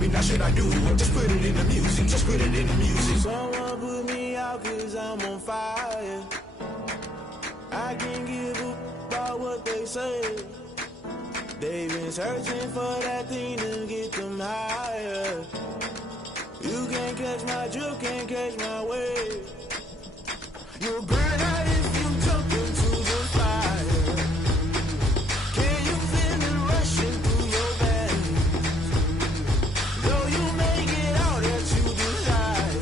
me, now should I do it? Just put it in the music, just put it in the music. Someone put me out cause I'm on fire. I can't give up about what they say. They've been searching for that thing to get them higher. You can't catch my drift, can't catch my wave. You'll burn out if you jump into the fire. Can you feel it rushing through your veins? Though you may get out that you desire.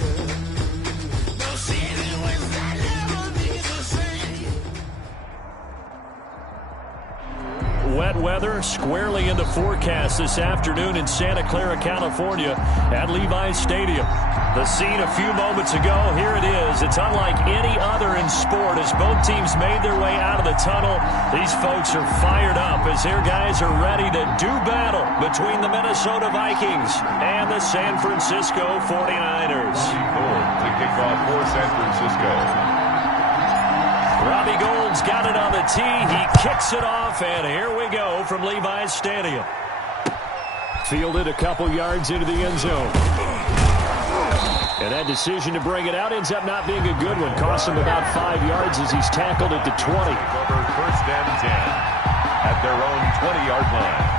No season was that never be the same. Wet weather squarely in the forecast this afternoon in Santa Clara, California at Levi's Stadium. The scene a few moments ago, here it is. It's unlike any other in sport as both teams made their way out of the tunnel. These folks are fired up as their guys are ready to do battle between the Minnesota Vikings and the San Francisco 49ers. To kick off for San Francisco. Robbie Gould's got it on the tee. He kicks it off, and here we go from Levi's Stadium. Fielded a couple yards into the end zone. And that decision to bring it out ends up not being a good one. Cost him about 5 yards as he's tackled at the 20. Over first and 10 at their own 20-yard line.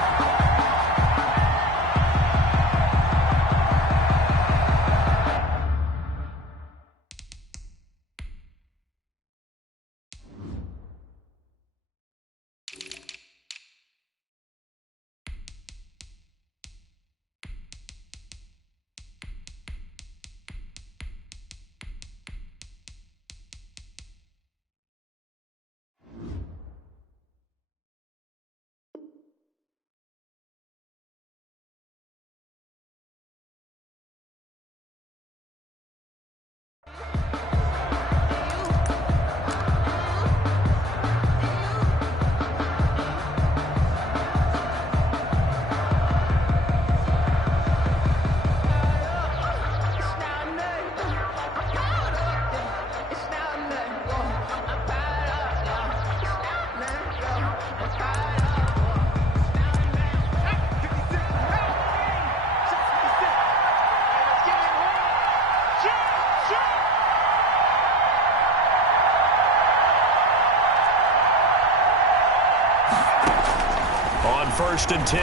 First and 10.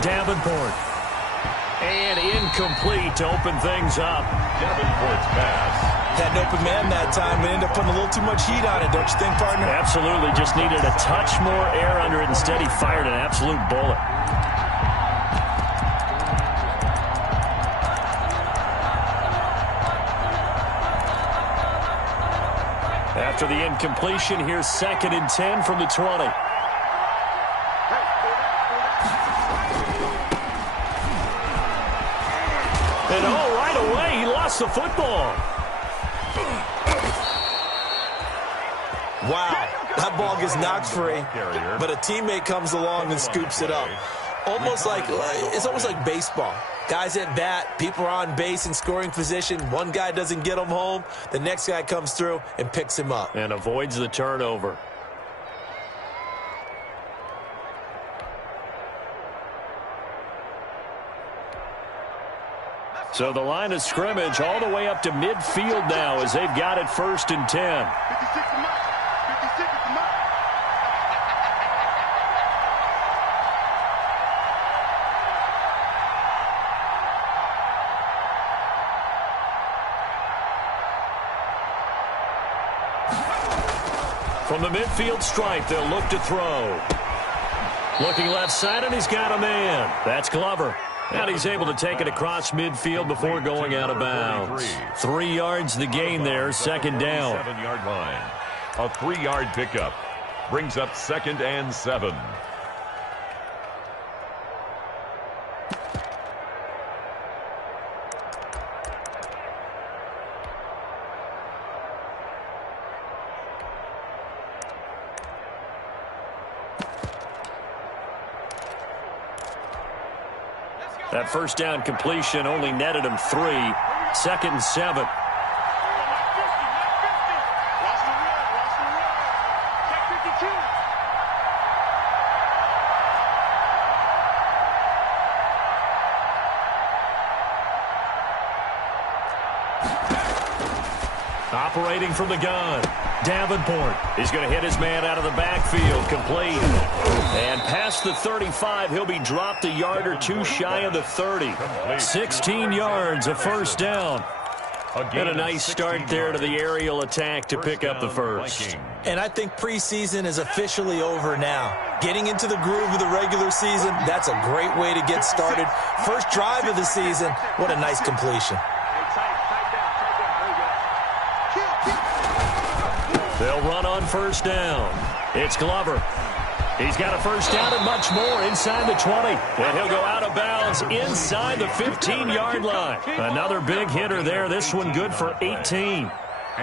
Davenport. And incomplete to open things up. Davenport's pass. Had an open man that time, but ended up putting a little too much heat on it, don't you think, partner? Absolutely. Just needed a touch more air under it. Instead, he fired an absolute bullet. After the incompletion, here's second and 10 from the 20. And right away, he lost the football. Wow, that ball gets knocked free, but a teammate comes along and scoops it up. It's almost like baseball. Guys at bat, people are on base in scoring position. One guy doesn't get him home. The next guy comes through and picks him up. And avoids the turnover. So the line of scrimmage all the way up to midfield now as they've got it first and 10. From the midfield stripe, they'll look to throw. Looking left side, and he's got a man. That's Glover. And he's able to take it across midfield before going out of bounds. 3 yards the gain there, second down. 7-yard line. A 3-yard pickup brings up second and 7. That first down completion only netted him 3. Second and 7. Operating from the gun, Davenport. He's going to hit his man out of the backfield, complete. And past the 35, he'll be dropped a yard or two shy of the 30. 16 yards, a first down. And a nice start there to the aerial attack to pick up the first. And I think preseason is officially over now. Getting into the groove of the regular season, that's a great way to get started. First drive of the season, what a nice completion. They'll run on first down. It's Glover. He's got a first down and much more inside the 20. And he'll go out of bounds inside the 15-yard line. Another big hitter there. This one good for 18.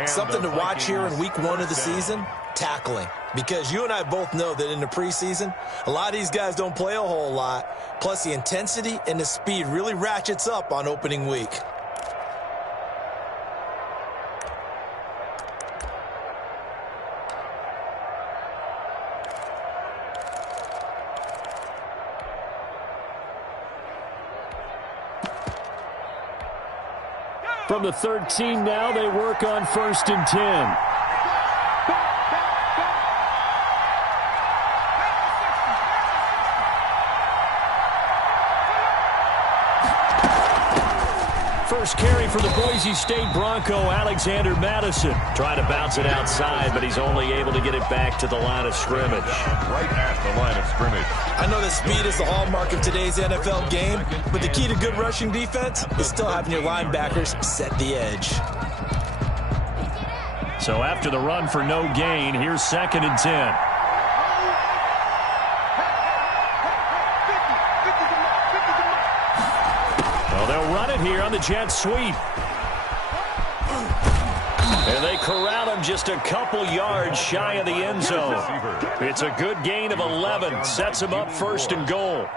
Something to watch here in week 1 of the season, tackling. Because you and I both know that in the preseason, a lot of these guys don't play a whole lot. Plus, the intensity and the speed really ratchets up on opening week. From the 13 now, they work on 1st and 10. First carry for the Boise State Bronco, Alexander Madison. Trying to bounce it outside, but he's only able to get it back to the line of scrimmage. Right at the line of scrimmage. I know that speed is the hallmark of today's NFL game, but the key to good rushing defense is still having your linebackers set the edge. So after the run for no gain, here's 2nd and 10. They'll run it here on the jet sweep. And they corral him just a couple yards shy of the end zone. It's a good gain of 11. Sets him up 1st and goal.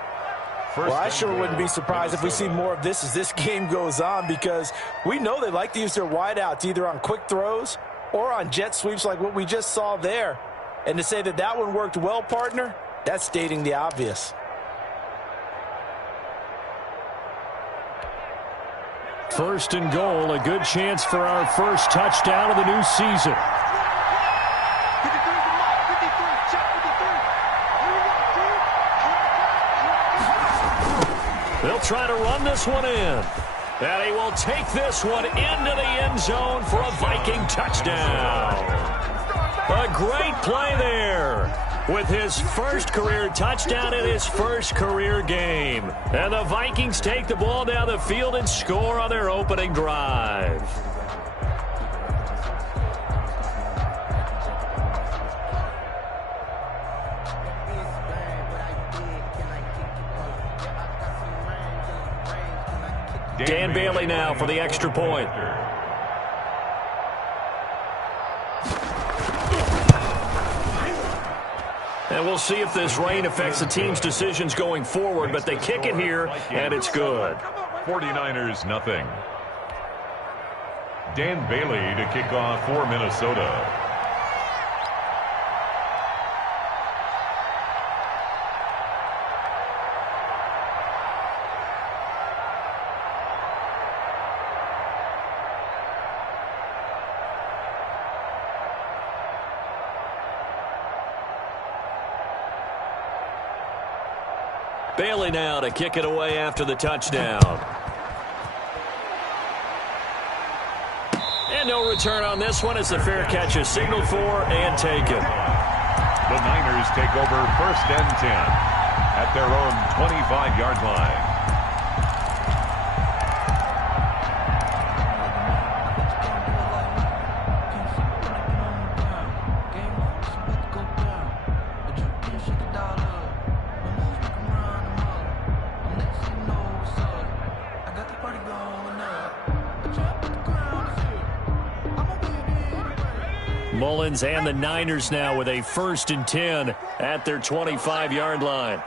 Well, I sure wouldn't be surprised if we see more of this as this game goes on, because we know they like to use their wideouts either on quick throws or on jet sweeps like what we just saw there. And to say that that one worked well, partner, that's stating the obvious. 1st and goal, a good chance for our first touchdown of the new season. They'll try to run this one in. And he will take this one into the end zone for a Viking touchdown. A great play there with his first career touchdown in his first career game. And the Vikings take the ball down the field and score on their opening drive. Dan Bailey now for the extra point. And we'll see if this rain affects the team's decisions going forward, but they kick it here, and it's good. 49ers, nothing. Dan Bailey to kick off for Minnesota. Bailey now to kick it away after the touchdown. And no return on this one as the fair catch is signaled for and taken. The Niners take over 1st and 10 at their own 25-yard line. Mullins and the Niners now with a 1st and 10 at their 25-yard line.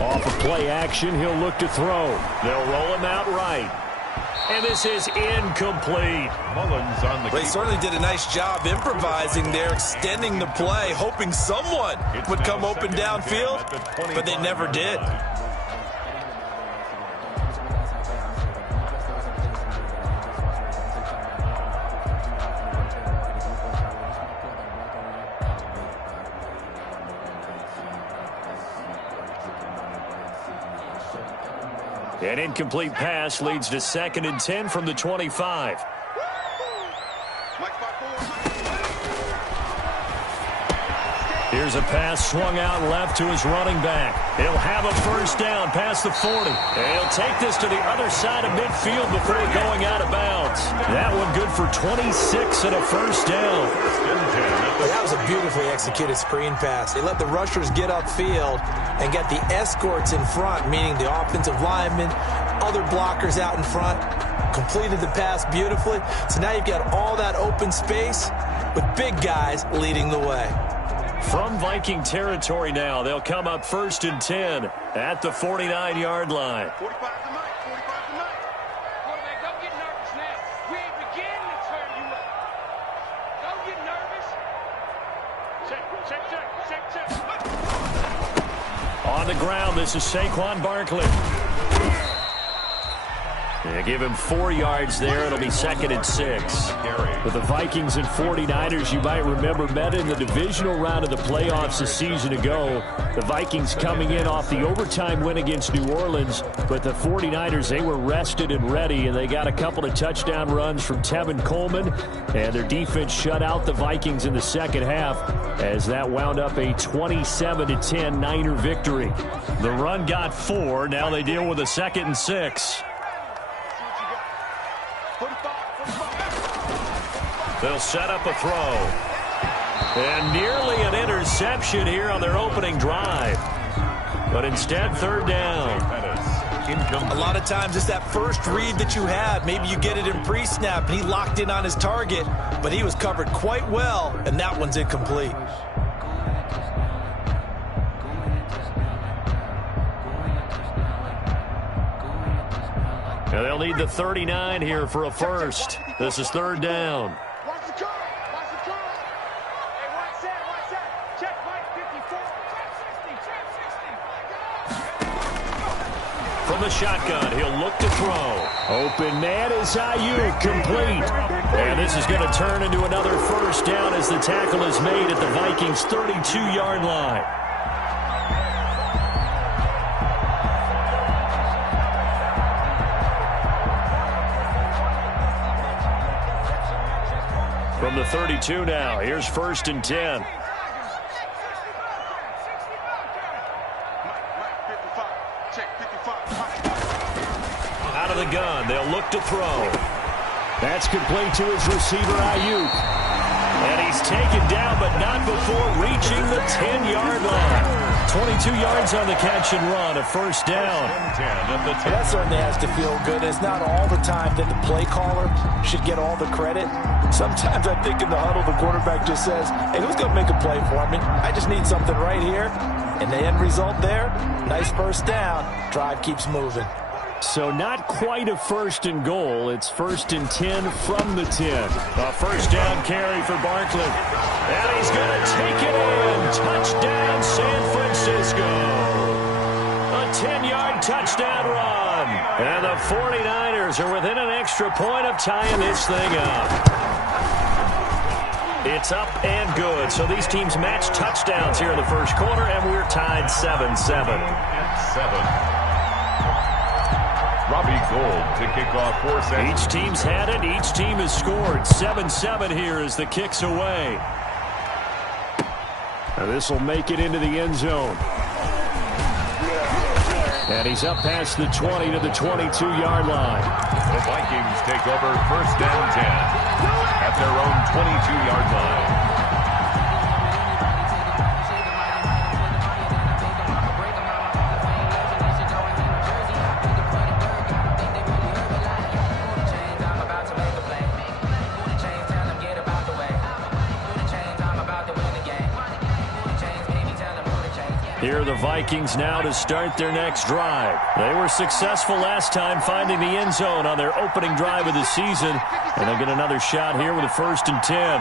Off of play action, he'll look to throw. They'll roll him out right. And this is incomplete. Mullins on the They certainly did a nice job improvising there, extending the play, hoping someone would come open downfield, but they never did. An incomplete pass leads to 2nd and 10 from the 25. Here's a pass swung out left to his running back. He'll have a first down past the 40. And he'll take this to the other side of midfield before going out of bounds. That one good for 26 and a first down. That was a beautifully executed screen pass. They let the rushers get upfield and get the escorts in front, meaning the offensive linemen, other blockers out in front, completed the pass beautifully. So now you've got all that open space with big guys leading the way. From Viking territory now, they'll come up 1st and 10 at the 49-yard line. 45 to Mike, 45 to Mike. Quarterback, don't get nervous now. We ain't beginning to turn you up. Don't get nervous. Check. On the ground, this is Saquon Barkley. They give him 4 yards there. It'll be 2nd and 6. But the Vikings and 49ers, you might remember, met in the divisional round of the playoffs a season ago. The Vikings coming in off the overtime win against New Orleans. But the 49ers, they were rested and ready, and they got a couple of touchdown runs from Tevin Coleman. And their defense shut out the Vikings in the second half as that wound up a 27-10 Niner victory. The run got 4. Now they deal with a 2nd and 6. They'll set up a throw. And nearly an interception here on their opening drive. But instead, 3rd down. A lot of times it's that first read that you have. Maybe you get it in pre-snap, and he locked in on his target, but he was covered quite well, and that one's incomplete. And they'll need the 39 here for a first. This is 3rd down. Watch the curl. Watch the curl. Hey, watch that. Check Mike 54. Check 60. From the shotgun, he'll look to throw. Open man is Ayuk, complete. And this is going to turn into another first down as the tackle is made at the Vikings' 32-yard line. From the 32 now, here's 1st and 10. Out of the gun, they'll look to throw. That's complete to his receiver, Ayuk. And he's taken down, but not before reaching the 10-yard line. 22 yards on the catch and run, a first down. That certainly has to feel good. It's not all the time that the play caller should get all the credit. Sometimes I think in the huddle, the quarterback just says, hey, who's going to make a play for me? I just need something right here. And the end result there, nice first down. Drive keeps moving. So not quite a 1st and goal. It's 1st and 10 from the 10. A first down carry for Barkley. And he's going to take it in. Touchdown, San Francisco. A 10-yard touchdown run. And the 49ers are within an extra point of tying this thing up. It's up and good. So these teams match touchdowns here in the first quarter, and we're tied 7-7. Robbie Gould to kick off 4 seconds. Each team's had it. Each team has scored. 7-7 here as the kick's away. Now this will make it into the end zone. And he's up past the 20 to the 22-yard line. The Vikings take over 1st down 10 at their own 22-yard line. Here are the Vikings now to start their next drive. They were successful last time finding the end zone on their opening drive of the season. And they'll get another shot here with a 1st and 10.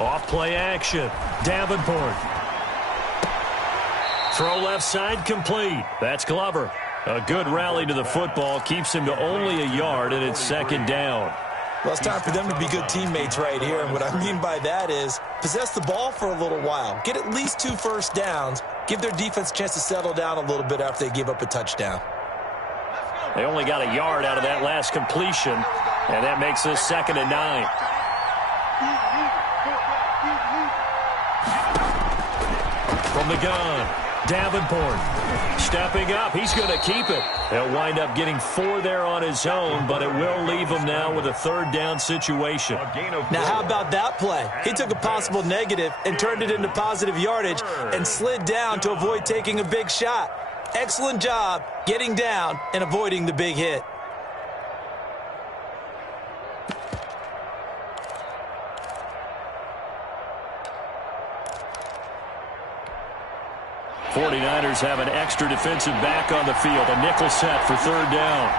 Off play action. Davenport. Throw left side complete. That's Glover. A good rally to the football keeps him to only a yard, and it's second down. Well, it's time for them to be good teammates right here. And what I mean by that is possess the ball for a little while. Get at least 2 first downs. Give their defense a chance to settle down a little bit after they give up a touchdown. They only got a yard out of that last completion, and that makes this second and 9. From the gun, Davenport stepping up. He's going to keep it. He'll wind up getting 4 there on his own, but it will leave him now with a third down situation. Now, how about that play? He took a possible negative and turned it into positive yardage and slid down to avoid taking a big shot. Excellent job getting down and avoiding the big hit. '49ers have an extra defensive back on the field. A nickel set for third down.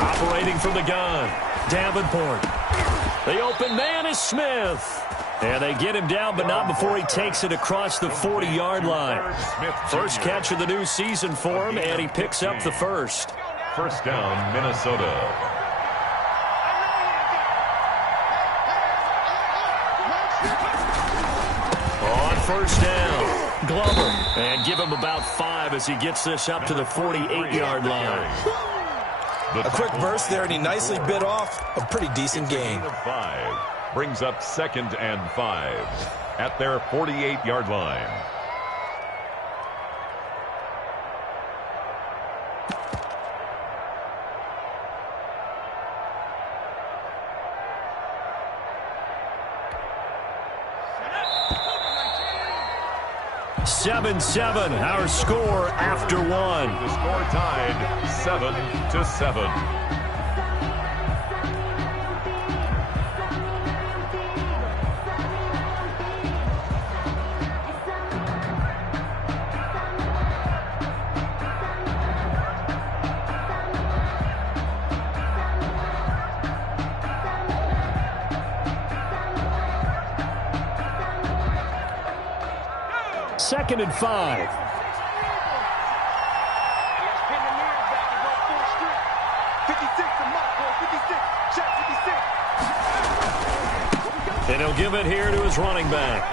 Operating from the gun, Davenport. The open man is Smith. And they get him down, but not before he takes it across the 40-yard line. First catch of the new season for him, and he picks up the first. First down, Minnesota. On first down, Glover. And give him about 5 as he gets this up to the 48-yard line. A quick burst there, and he nicely bit off a pretty decent gain. 5 brings up second and 5 at their 48-yard line. Seven, our score after 1. The score tied 7-7. Second and 5. And he'll give it here to his running back.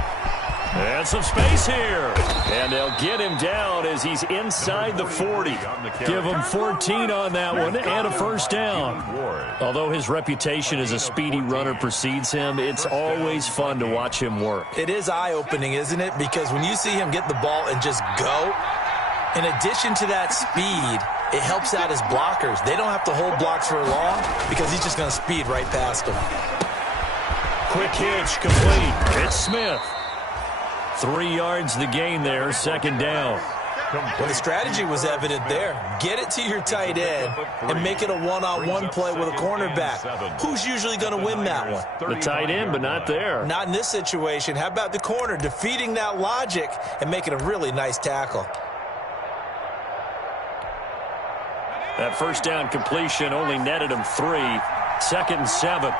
And some space here. And they'll get him down as he's inside the 40. Give him 14 on that one and a first down. Although his reputation as a speedy runner precedes him, it's always fun to watch him work. It is eye-opening, isn't it? Because when you see him get the ball and just go, in addition to that speed, it helps out his blockers. They don't have to hold blocks for long because he's just going to speed right past them. Quick hitch, complete. It's Smith. 3 yards the gain there, second down. Well, the strategy was evident there. Get it to your tight end and make it a one-on-one play with a cornerback. Who's usually going to win that one? The tight end, but not there. Not in this situation. How about the corner defeating that logic and making a really nice tackle? That first down completion only netted him 3. Second and 7.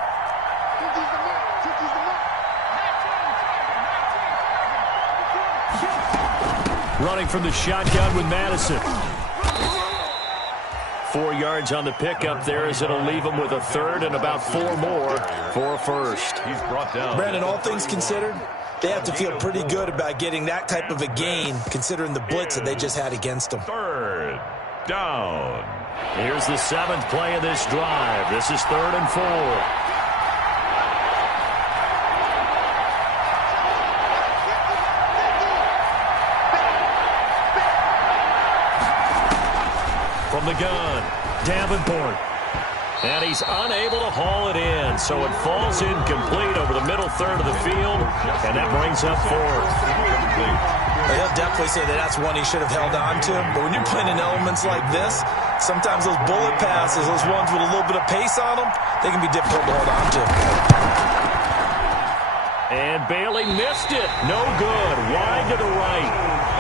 Running from the shotgun with Madison. 4 yards on the pickup there as it'll leave him with a third and about 4 more for a first. He's brought down. Brandon, all things considered, they have to feel pretty good about getting that type of a gain considering the blitz that they just had against them. Third down. Here's the 7th play of this drive. This is 3rd and 4. From the gun, Davenport. And he's unable to haul it in, so it falls incomplete over the middle third of the field, and that brings up 4th. He'll definitely say that that's one he should have held on to, but when you're playing in elements like this, sometimes those bullet passes, those ones with a little bit of pace on them, they can be difficult to hold on to. And Bailey missed it. No good. Wide to the right.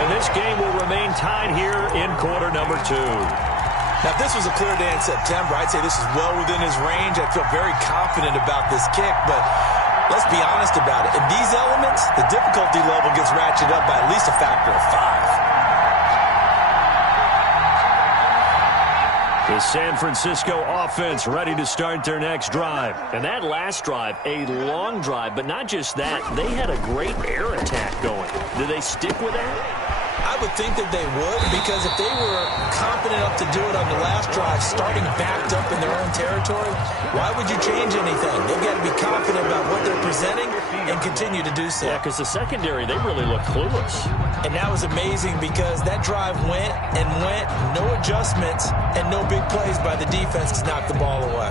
And this game will remain tied here in quarter number 2. Now, if this was a clear day in September, I'd say this is well within his range. I feel very confident about this kick, but let's be honest about it. In these elements, the difficulty level gets ratcheted up by at least a factor of 5. The San Francisco offense ready to start their next drive. And that last drive, a long drive, but not just that. They had a great air attack going. Did they stick with that? I would think that they would, because if they were confident enough to do it on the last drive, starting backed up in their own territory, why would you change anything? They've got to be confident about what they're presenting and continue to do so. Yeah, because the secondary, they really look clueless. And that was amazing because that drive went and went, no adjustments, and no big plays by the defense to knock the ball away.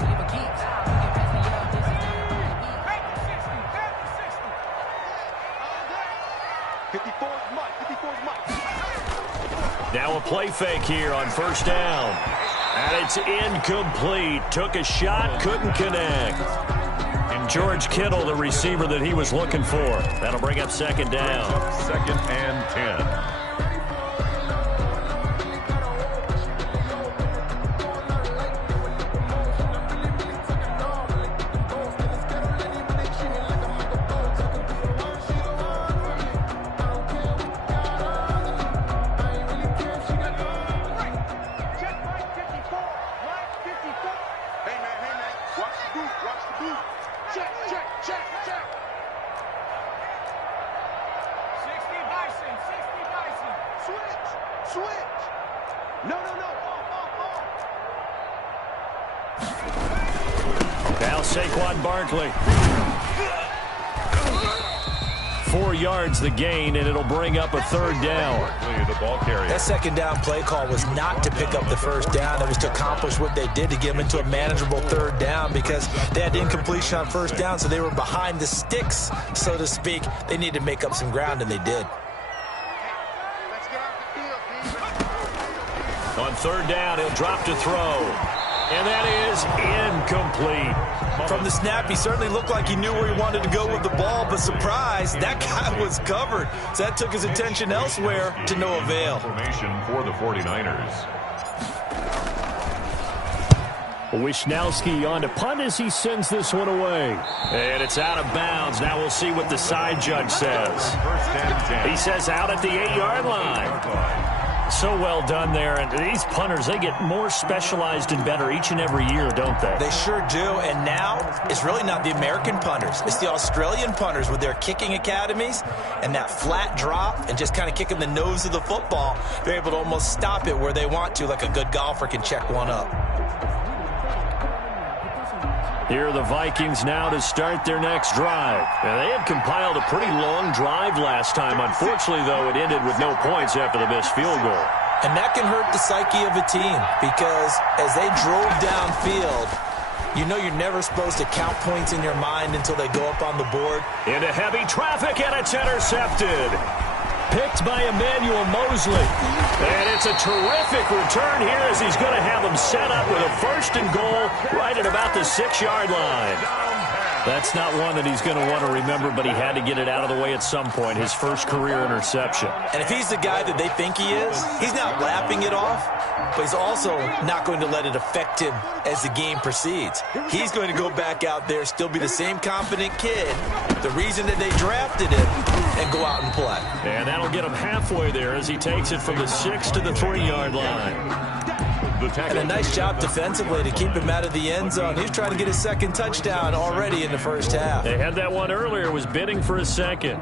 Now a play fake here on first down. And it's incomplete. Took a shot, couldn't connect. And George Kittle, the receiver that he was looking for. That'll bring up second down. 2nd and 10. Now Saquon Barkley. 4 yards the gain, and it'll bring up a third down. The ball carrier. That second down play call was not to pick up the first down. It was to accomplish what they did to get them into a manageable third down because they had incompletion on first down, so they were behind the sticks, so to speak. They needed to make up some ground, and they did. On third down, he'll drop to throw. And that is incomplete. From the snap, he certainly looked like he knew where he wanted to go with the ball, but surprise, that guy was covered. So that took his attention elsewhere to no avail. Formation for the 49ers. Wisnowski on to punt as he sends this one away. And it's out of bounds. Now we'll see what the side judge says. 1st and 10. He says out at the 8-yard line. So well done there. And these punters, they get more specialized and better each and every year, don't they? They sure do. And now it's really not the American punters. It's the Australian punters with their kicking academies and that flat drop and just kind of kicking the nose of the football. They're able to almost stop it where they want to, like a good golfer can check one up. Here are the Vikings now to start their next drive. And they had compiled a pretty long drive last time. Unfortunately, though, it ended with no points after the missed field goal. And that can hurt the psyche of a team because as they drove downfield, you know you're never supposed to count points in your mind until they go up on the board. Into heavy traffic, and it's intercepted. Picked by Emmanuel Mosley. And it's a terrific return here as he's going to have them set up with a 1st and goal right at about the 6-yard line. That's not one that he's going to want to remember, but he had to get it out of the way at some point, his first career interception. And if he's the guy that they think he is, he's not lapping it off, but he's also not going to let it affect him as the game proceeds. He's going to go back out there, still be the same confident kid, the reason that they drafted him, and go out and play. And that'll get him halfway there as he takes it from the 6 to the 3-yard line. And a nice job defensively to keep him out of the end zone. He was trying to get his second touchdown already in the first half. They had that one earlier, was bidding for a second.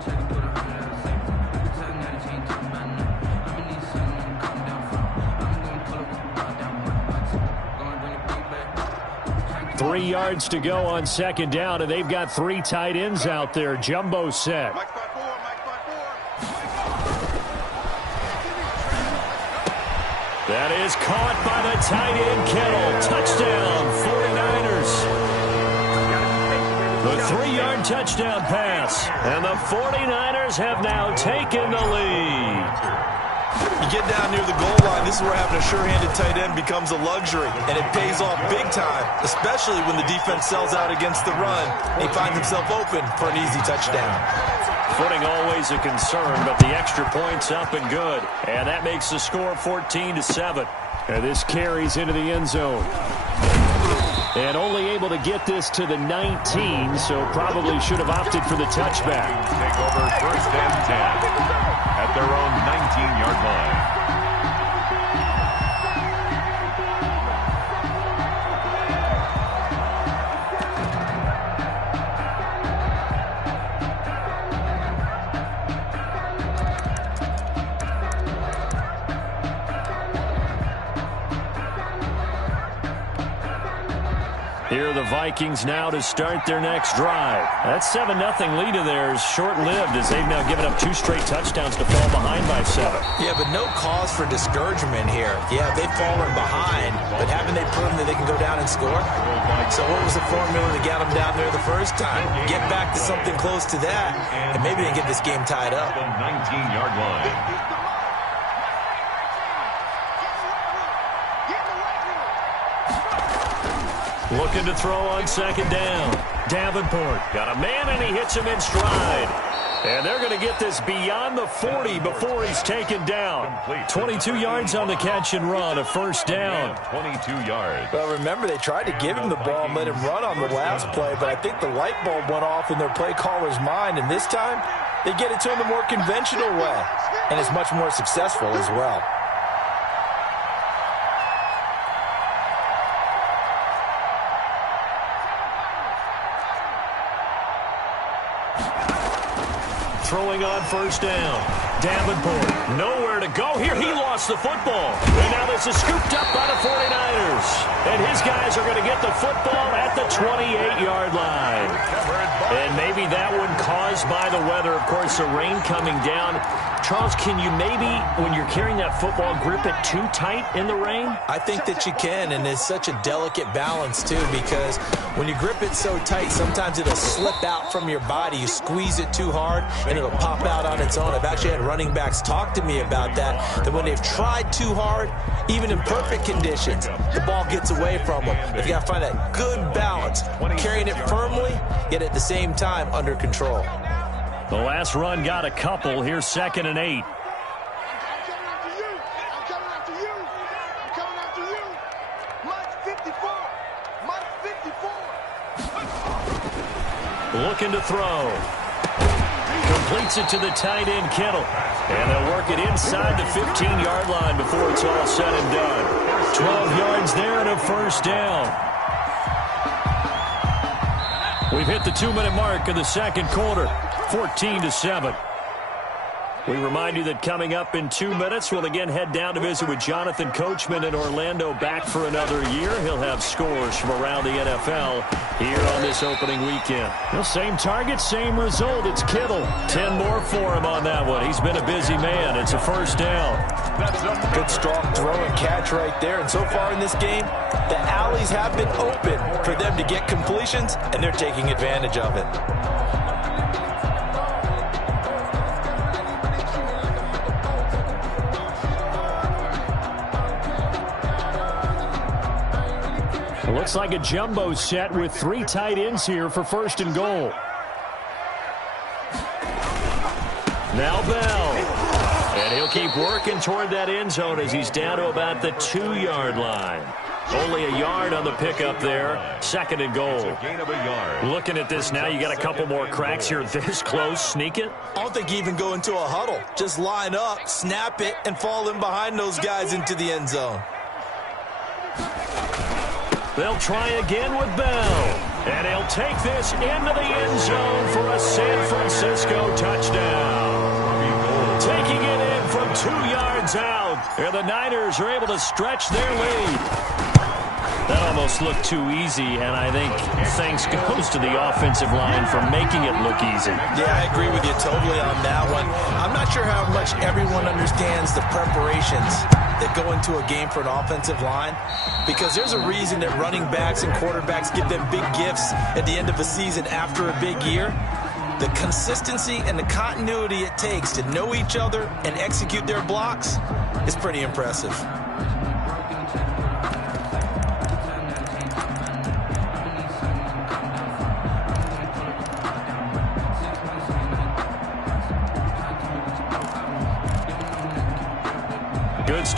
Three yards to go on second down, and they've got 3 tight ends out there. Jumbo set. That is caught by the tight end, Kittle. Touchdown, 49ers. The 3-yard touchdown pass. And the 49ers have now taken the lead. You get down near the goal line, this is where having a sure-handed tight end becomes a luxury. And it pays off big time, especially when the defense sells out against the run. And he finds himself open for an easy touchdown. Footing always a concern, but the extra point's up and good. And that makes the score 14-7. And this carries into the end zone. And only able to get this to the 19, so probably should have opted for the touchback. Take over 1st and 10 at their own 19-yard line. Here are the Vikings now to start their next drive. That 7-0 lead of theirs short-lived as they've now given up 2 straight touchdowns to fall behind by 7. Yeah, but no cause for discouragement here. Yeah, they've fallen behind, but haven't they proven that they can go down and score? So what was the formula to get them down there the first time? Get back to something close to that, and maybe they can get this game tied up. The 19-yard line. Looking to throw on 2nd down. Davenport got a man, and he hits him in stride. And they're going to get this beyond the 40 before he's taken down. 22 yards on the catch and run, a 1st down. 22 yards. Well, remember, they tried to give him the ball and let him run on the last play, but I think the light bulb went off in their play caller's mind, and this time they get it to him the more conventional way, and it's much more successful as well. Throwing on 1st down. Davenport, nowhere to go here. He lost the football. And now this is scooped up by the 49ers. And his guys are going to get the football at the 28-yard line. And maybe that one caused by the weather. Of course, the rain coming down. Charles, can you maybe, when you're carrying that football, grip it too tight in the rain? I think that you can, and it's such a delicate balance, too, because when you grip it so tight, sometimes it'll slip out from your body. You squeeze it too hard, and it'll pop out on its own. I've actually had running backs talk to me about that when they've tried too hard, even in perfect conditions, the ball gets away from them. But you got to find that good balance, carrying it firmly, yet at the same time under control. The last run got a couple. Here's 2nd and 8. Looking to throw. Completes it to the tight end, Kittle. And they'll work it inside the 15-yard line before it's all said and done. 12 yards there and a 1st down. We've hit the 2-minute mark in the 2nd quarter. 14-7. We remind you that coming up in 2 minutes, we'll again head down to visit with Jonathan Coachman in Orlando, back for another year. He'll have scores from around the NFL here on this opening weekend. Well, same target, same result. It's Kittle. 10 more for him on that one. He's been a busy man. It's a 1st down. Good, strong throw and catch right there. And so far in this game, the alleys have been open for them to get completions, and they're taking advantage of it. It looks like a jumbo set with 3 tight ends here for 1st and goal. Now Bell. And he'll keep working toward that end zone as he's down to about the 2-yard line. Only a yard on the pickup there. 2nd and goal. Gain of a yard. Looking at this now, you got a couple more cracks here. This close, sneak it. I don't think you even go into a huddle. Just line up, snap it, and fall in behind those guys into the end zone. They'll try again with Bell. And he'll take this into the end zone for a San Francisco touchdown. Taking it in from 2 yards out. And the Niners are able to stretch their lead. That almost looked too easy, and I think thanks goes to the offensive line for making it look easy. Yeah, I agree with you totally on that one. I'm not sure how much everyone understands the preparations that go into a game for an offensive line, because there's a reason that running backs and quarterbacks give them big gifts at the end of a season after a big year. The consistency and the continuity it takes to know each other and execute their blocks is pretty impressive.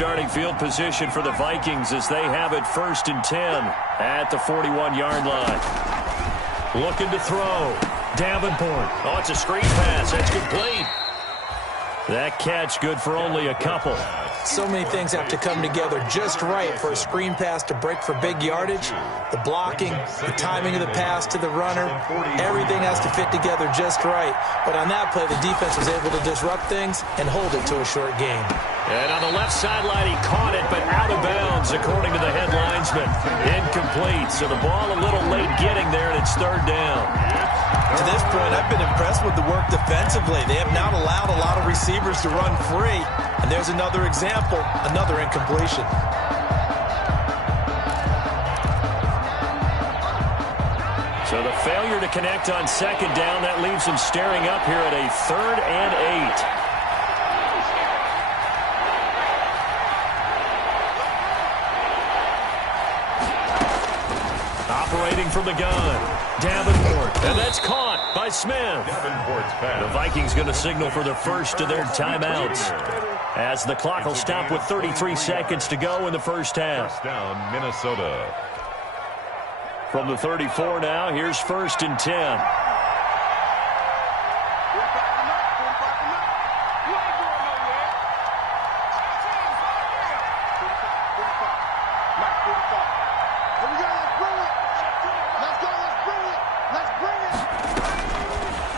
starting field position for the Vikings as they have it 1st and 10 at the 41-yard line. Looking to throw. Davenport. Oh, it's a screen pass. That's complete. That catch good for only a couple. So many things have to come together just right for a screen pass to break for big yardage. The blocking, the timing of the pass to the runner, everything has to fit together just right. But on that play, the defense was able to disrupt things and hold it to a short game. And on the left sideline, he caught it, but out of bounds, according to the head linesman. Incomplete, so the ball a little late getting there, and it's 3rd down. To this point, I've been impressed with the work defensively. They have not allowed a lot of receivers to run free. And there's another example, another incompletion. So the failure to connect on 2nd down, that leaves them staring up here at a 3rd and 8. Operating from the gun. Davenport, and that's caught by Smith. The Vikings going to signal for the first of their timeouts as the clock will stop with 33 seconds to go in the first half. First down, Minnesota. From the 34 now, here's 1st and 10.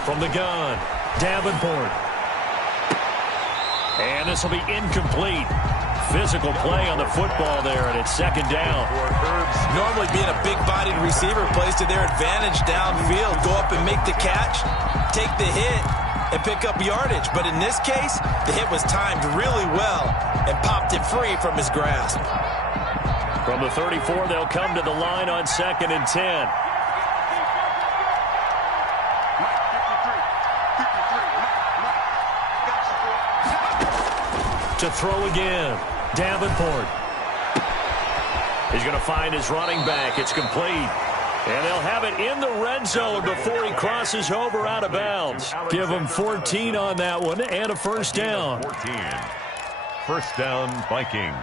From the gun, Davenport. And this will be incomplete. Physical play on the football there, and it's 2nd down. Normally being a big-bodied receiver plays to their advantage downfield. Go up and make the catch, take the hit, and pick up yardage. But in this case, the hit was timed really well and popped it free from his grasp. From the 34, they'll come to the line on 2nd and 10. To throw again. Davenport. He's going to find his running back. It's complete. And they'll have it in the red zone before he crosses over out of bounds. Give him 14 on that one and a 1st down. 14. 1st down, Vikings.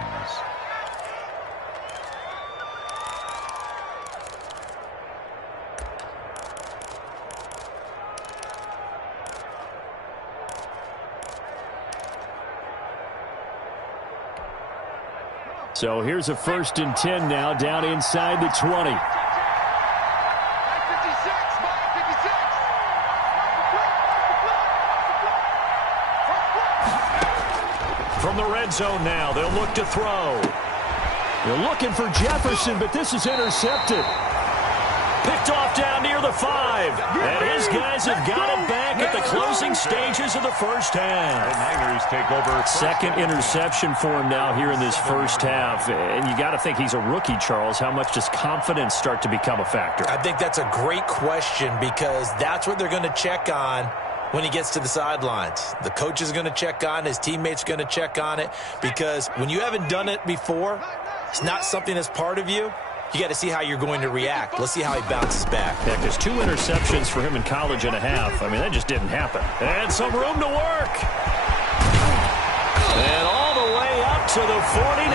So here's a 1st and 10 now down inside the 20. From the red zone now, they'll look to throw. They're looking for Jefferson, but this is intercepted. Picked off down near the 5. And his guys have got it back at the closing stages of the first half. The Niners take over. 2nd interception for him now here in this first half. And you got to think he's a rookie, Charles. How much does confidence start to become a factor? I think that's a great question because that's what they're going to check on when he gets to the sidelines. The coach is going to check on, his teammates are going to check on it, because when you haven't done it before, it's not something that's part of you. You got to see how you're going to react. Let's see how he bounces back. Yeah, because 2 interceptions for him in college and a half. I mean, that just didn't happen. And some room to work. And all the way up to the 49.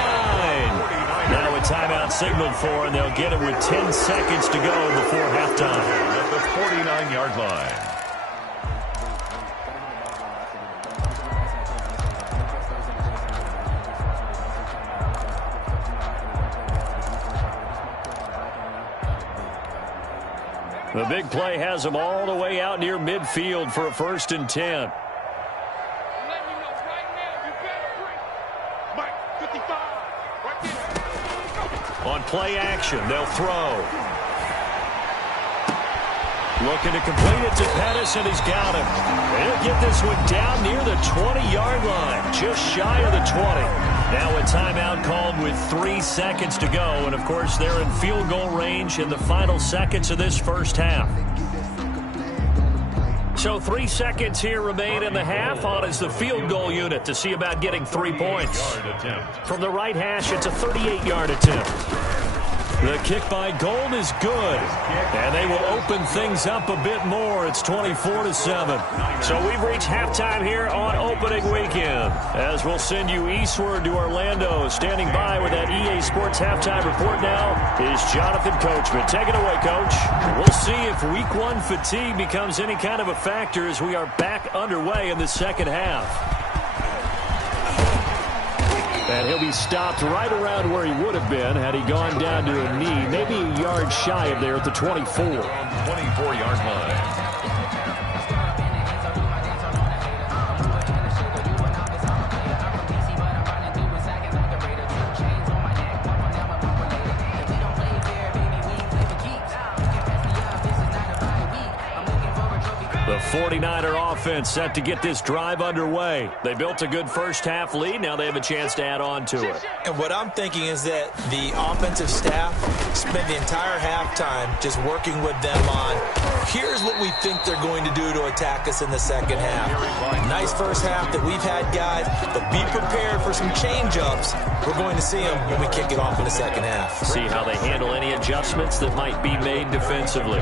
Now a timeout signaled for, and they'll get it with 10 seconds to go before halftime. At the 49-yard line. The big play has them all the way out near midfield for a 1st and 10. On play action, they'll throw. Looking to complete it to Pettis, and he's got him. They'll get this one down near the 20-yard line, just shy of the 20. Now a timeout called with 3 seconds to go. And, of course, they're in field goal range in the final seconds of this first half. So 3 seconds here remain in the half. On is the field goal unit to see about getting 3 points. From the right hash, it's a 38-yard attempt. The kick by Gold is good, and they will open things up a bit more. It's 24-7. So we've reached halftime here on opening weekend, as we'll send you eastward to Orlando. Standing by with that EA Sports halftime report now is Jonathan Coachman. Take it away, Coach. We'll see if Week 1 fatigue becomes any kind of a factor as we are back underway in the second half. And he'll be stopped right around where he would have been had he gone down to a knee, maybe a yard shy of there at the 24. 24-yard line. The 49er offense set to get this drive underway. They built a good first-half lead. Now they have a chance to add on to it. And what I'm thinking is that the offensive staff spent the entire halftime just working with them on, here's what we think they're going to do to attack us in the second half. Nice first half that we've had, guys, but be prepared for some change-ups. We're going to see them when we kick it off in the second half. See how they handle any adjustments that might be made defensively.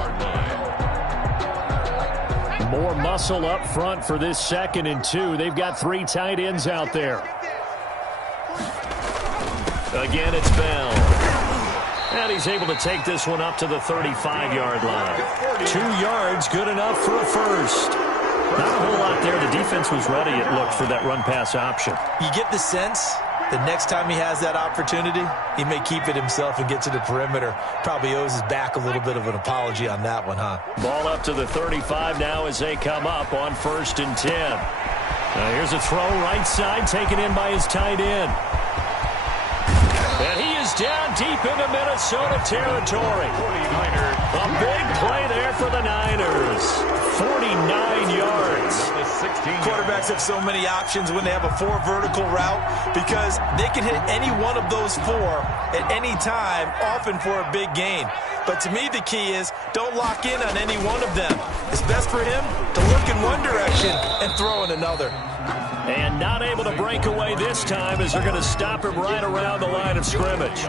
More muscle up front for this 2nd and 2. They've got 3 tight ends out there. Again, it's Bell. And he's able to take this one up to the 35-yard line. 2 yards, good enough for a first. Not a whole lot there. The defense was ready, it looked, for that run-pass option. You get the sense that next time he has that opportunity, he may keep it himself and get to the perimeter. Probably owes his back a little bit of an apology on that one, huh? Ball up to the 35 now as they come up on 1st and 10. Now here's a throw right side, taken in by his tight end. And he is down deep into Minnesota territory. A big play there for the Niners. 49 yards. Quarterbacks have so many options when they have a 4 vertical route because they can hit any one of those 4 at any time, often for a big gain. But to me, the key is don't lock in on any one of them. It's best for him to look in one direction and throw in another. And not able to break away this time as they're going to stop him right around the line of scrimmage.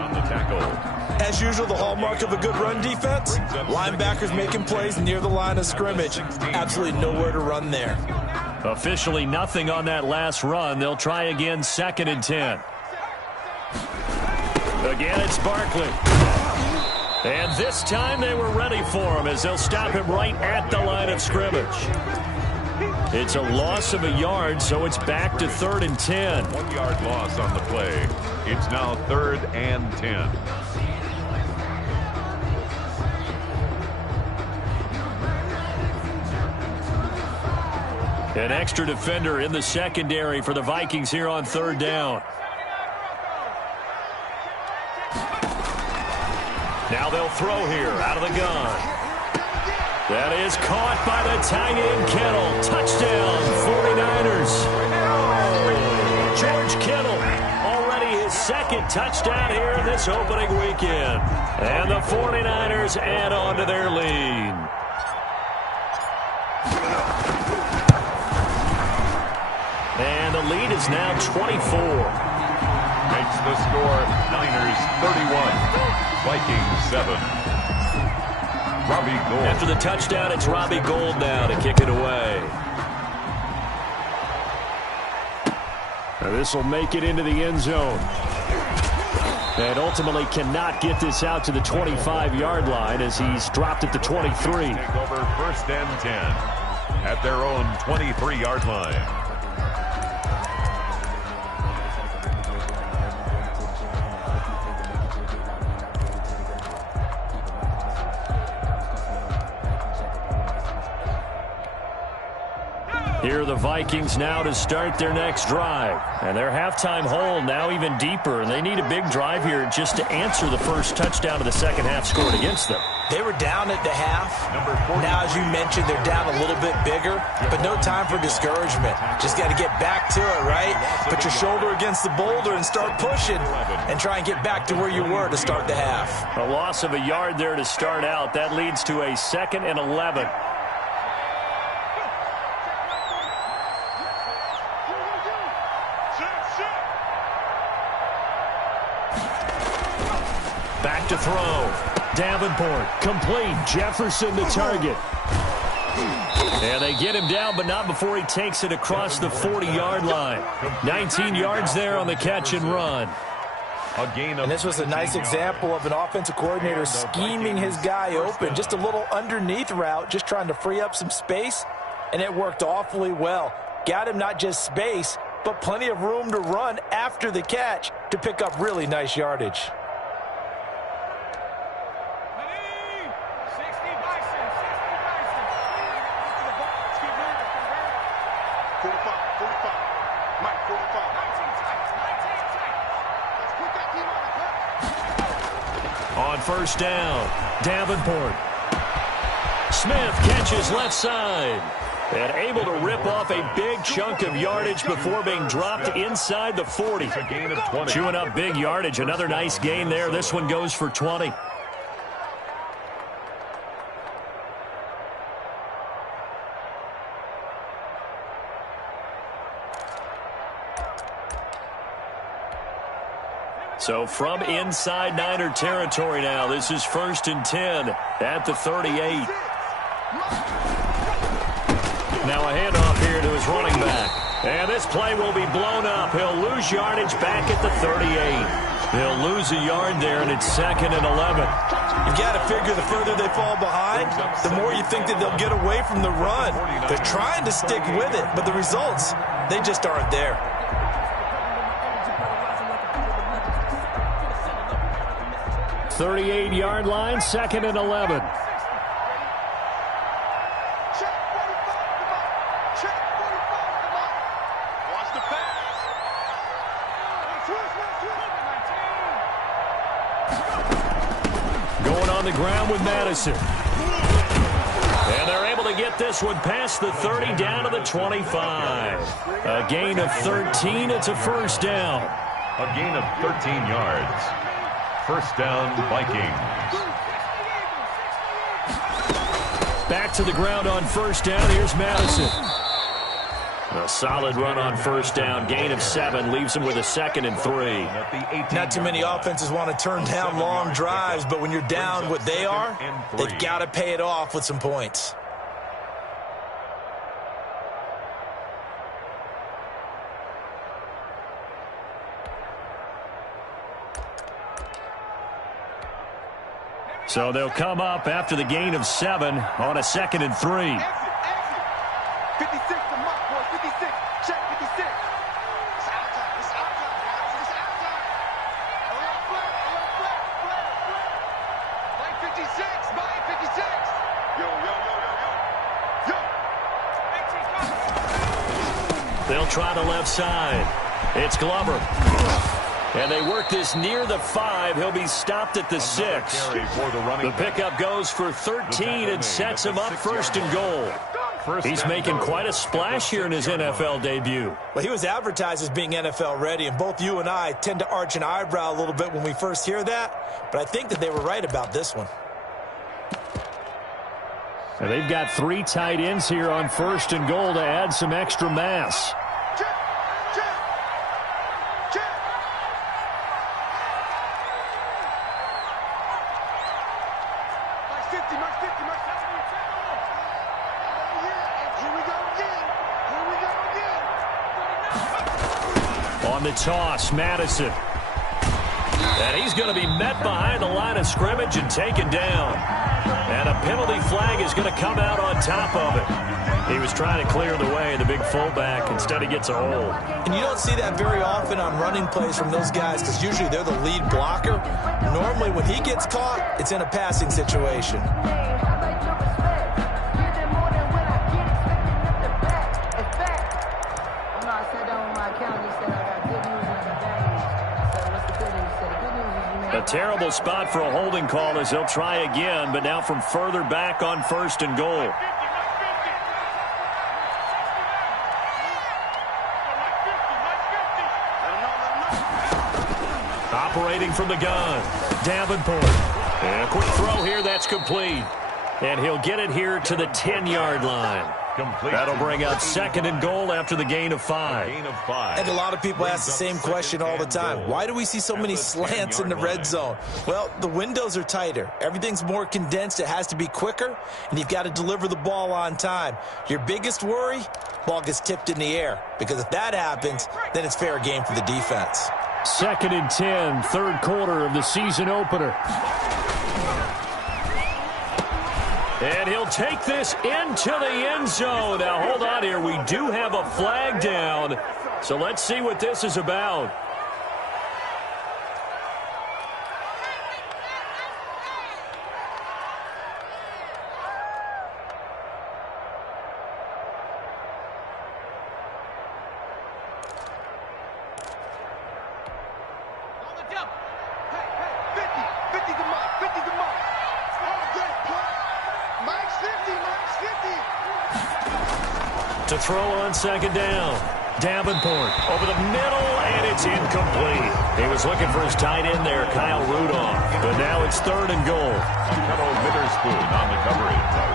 As usual, the hallmark of a good run defense, linebackers making plays near the line of scrimmage. Absolutely nowhere to run there. Officially nothing on that last run. They'll try again, 2nd and 10. Again, it's Barkley. And this time they were ready for him as they'll stop him right at the line of scrimmage. It's a loss of a yard, so it's back to 3rd and 10. 1-yard loss on the play. It's now 3rd and 10. An extra defender in the secondary for the Vikings here on 3rd down. Now they'll throw here out of the gun. That is caught by the tight end Kittle. Touchdown, 49ers. George Kittle, already his 2nd touchdown here in this opening weekend. And the 49ers add on to their lead. And the lead is now 24. Makes the score Niners 31, Vikings 7. Robbie Gould. After the touchdown, it's Robbie Gould now to kick it away. This will make it into the end zone. And ultimately cannot get this out to the 25-yard line as he's dropped at the 23. Take over 1st and 10 at their own 23-yard line. Here are the Vikings now to start their next drive. And their halftime hole now even deeper. And they need a big drive here just to answer the first touchdown of the second half scored against them. They were down at the half. Now, as you mentioned, they're down a little bit bigger, but no time for discouragement. Just got to get back to it, right? Put your shoulder against the boulder and start pushing and try and get back to where you were to start the half. A loss of a yard there to start out. That leads to a 2nd and 11. Back to throw. Davenport, complete. Jefferson to target. And they get him down, but not before he takes it across the 40-yard line. 19 yards there on the catch and run. And this was a nice example of an offensive coordinator scheming his guy open. Just a little underneath route, just trying to free up some space, and it worked awfully well. Got him not just space, but plenty of room to run after the catch to pick up really nice yardage. On first down, Davenport. Smith catches left side. And able to rip off a big chunk of yardage before being dropped inside the 40. Chewing up big yardage. Another nice gain there. This one goes for 20. So from inside Niner territory now, this is 1st and 10 at the 38. Now a handoff here to his running back. And this play will be blown up. He'll lose yardage back at the 38. He'll lose a yard there, and it's 2nd and 11. You've got to figure the further they fall behind, the more you think that they'll get away from the run. They're trying to stick with it, but the results, they just aren't there. 38-yard line, 2nd and 11. Going on the ground with Madison. And they're able to get this one past the 30 down to the 25. A gain of 13. It's a first down. A gain of 13 yards. First down, Vikings. Back to the ground on first down. Here's Madison. A solid run on first down. Gain of 7 leaves him with a 2nd and 3. Not too many offenses want to turn down long drives, but when you're down what they are, they've got to pay it off with some points. So they'll come up after the gain of 7 on a 2nd and 3. 56 to Mark, boy. 56. Check 56. It's our time. It's our time, guys. It's our time. A little flip. Like 56. By 56. Yo. They'll try the left side. It's Glover. And they work this near the 5. He'll be stopped at the 6. The pickup goes for 13 and sets him up 1st and goal. He's making quite a splash here in his NFL debut. Well, he was advertised as being NFL ready, and both you and I tend to arch an eyebrow a little bit when we first hear that, but I think that they were right about this one. And they've got 3 tight ends here on 1st and goal to add some extra mass. On the toss, Madison. And he's going to be met behind the line of scrimmage and taken down. And a penalty flag is going to come out on top of it. He was trying to clear the way, the big fullback. Instead, he gets a hold. And you don't see that very often on running plays from those guys because usually they're the lead blocker. Normally, when he gets caught, it's in a passing situation. A terrible spot for a holding call as he'll try again, but now from further back on 1st and goal. Operating from the gun, Davenport. And a quick throw here, that's complete. And he'll get it here to the 10-yard line. That'll bring up 2nd and goal after the gain of 5. And a lot of people ask the same question all the time. Why do we see so many slants in the red zone? Well, the windows are tighter. Everything's more condensed. It has to be quicker, and you've got to deliver the ball on time. Your biggest worry, ball gets tipped in the air, because if that happens, then it's fair game for the defense. 2nd and 10, third quarter of the season opener. And he'll take this into the end zone. Now, hold on here. We do have a flag down. So let's see what this is about. To throw on 2nd down. Davenport over the middle, and it's incomplete. He was looking for his tight end there, Kyle Rudolph. But now it's 3rd and goal. Kettle Witherspoon on the coverage.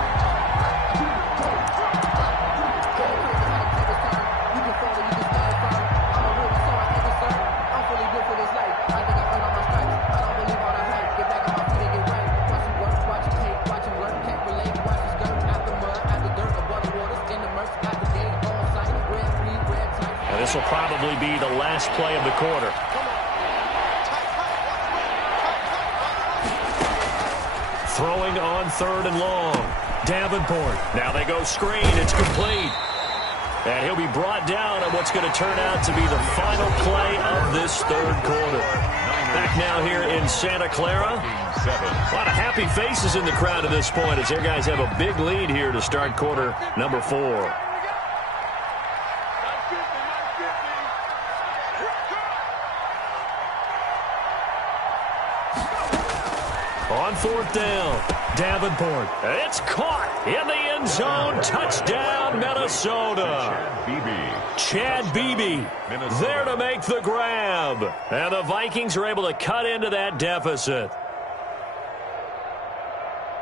This will probably be the last play of the quarter. Throwing on 3rd and long. Davenport. Now they go screen. It's complete. And he'll be brought down on what's going to turn out to be the final play of this 3rd quarter. Back now here in Santa Clara. A lot of happy faces in the crowd at this point as their guys have a big lead here to start quarter number 4. On 4th down, Davenport. It's caught in the end zone. Touchdown, Minnesota. Chad Beebe there to make the grab. And the Vikings are able to cut into that deficit.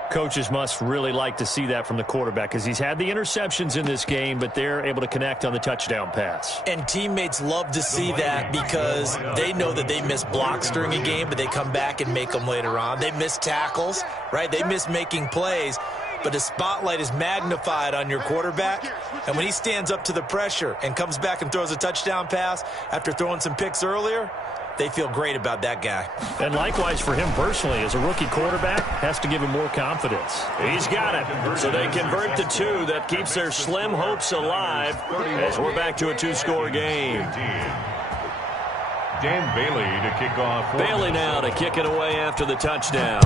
Coaches must really like to see that from the quarterback because he's had the interceptions in this game, but they're able to connect on the touchdown pass. And teammates love to see that because they know that they miss blocks during a game, but they come back and make them later on. They miss tackles, right? They miss making plays, but the spotlight is magnified on your quarterback. And when he stands up to the pressure and comes back and throws a touchdown pass after throwing some picks earlier, they feel great about that guy. And likewise for him personally, as a rookie quarterback, has to give him more confidence. He's got it. So they convert the 2. That keeps their slim hopes alive as we're back to a 2-score game. Dan Bailey to kick off. Bailey now to kick it away after the touchdown.